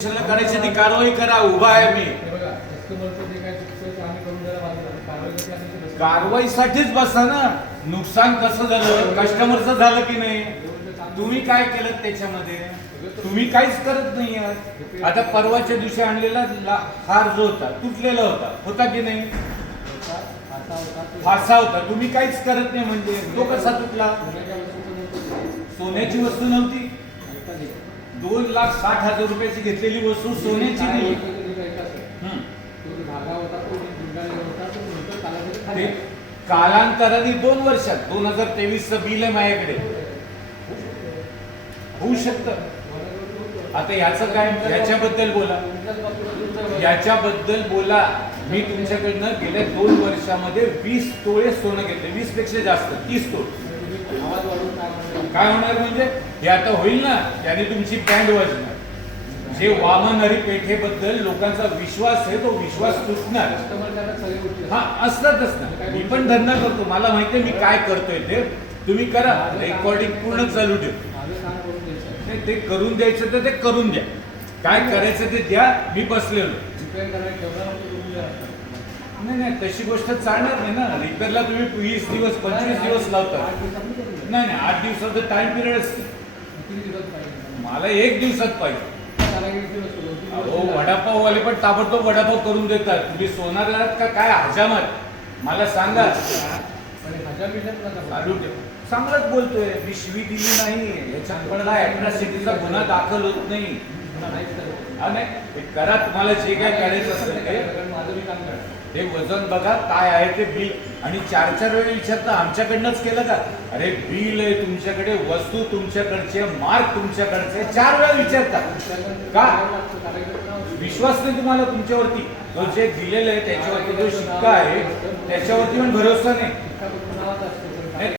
करायची ती कारवाई करा. उभा आहे मी कारवाईसाठीच बसा ना. नुकसान कसं झालं, कस्टमरचं झालं की नाही, तुम्ही काय केलं त्याच्यामध्ये? तुम्ही काहीच करत नाही आहात. आता परवाच्या दिवशी आणलेला हार जो होता तुटलेला होता की नाही? फासा होता. तुम्ही काहीच करत नाही म्हणजे तो कसा तुटला? सोन्याची वस्तू नव्हती. 2,60,000 रुपयाची घेतलेली वस्तू सोन्याची नाही. कालांतराने 2 वर्षात 2023चं बिल आहे माझ्याकडे. होऊ शकतं. आता याचं काय? याच्याबद्दल बोला, याच्याबद्दल बोला. मी तुमच्याकडनं गेल्या 2 वर्षामध्ये 20 तोळे सोनं घेतले. 20 पेक्षा जास्त 30 तोळे. काय होणार म्हणजे? हे आता होईल ना, त्याने तुमची बँड वाजणार. जे वामन हरी पेठेबद्दल लोकांचा विश्वास आहे तो विश्वास तुटणार. हा असतातच ना. मी पण धंदा करतो, मला माहितीये मी काय करतोय ते. तुम्ही करा. रेकॉर्डिंग पूर्ण चालू ठेव. ते करून द्यायचं तर ते करून द्या. काय करायचं ते द्या. मी बसलेलो नाही. तशी गोष्ट चालणार नाही ना. रिपेअरला तुम्ही 20 दिवस 25 दिवस लावता. नाही 8 दिवसाचा टाइम पिरियड असते. मला 1 दिवसात पाहिजे. हो, वडापाववाले पण ताबडतोब वडापाव करून देतात. तुम्ही सोनार आहात का काय हजामात? मला सांगा. चांगलंच बोलतोय. मी शिवी दिली नाही. याच्यात पण काय ऍट्रॉसिटीचा गुन्हा दाखल होत नाही. करा तुम्हाला जे काय करायचं असेल ते वजन बघा काय आहे ते बिल. आणि 4 वेळी विचारता आमच्याकडनंच केलं का? अरे बिल आहे तुमच्याकडे, वस्तू तुमच्याकडचे, मार्क तुमच्याकडचे. 4 वेळा विचारता का? विश्वास नाही तुम्हाला तुमच्यावरती? तो जे दिलेलं आहे त्याच्यावरती जो शिक्का आहे त्याच्यावरती पण भरोसा नाही.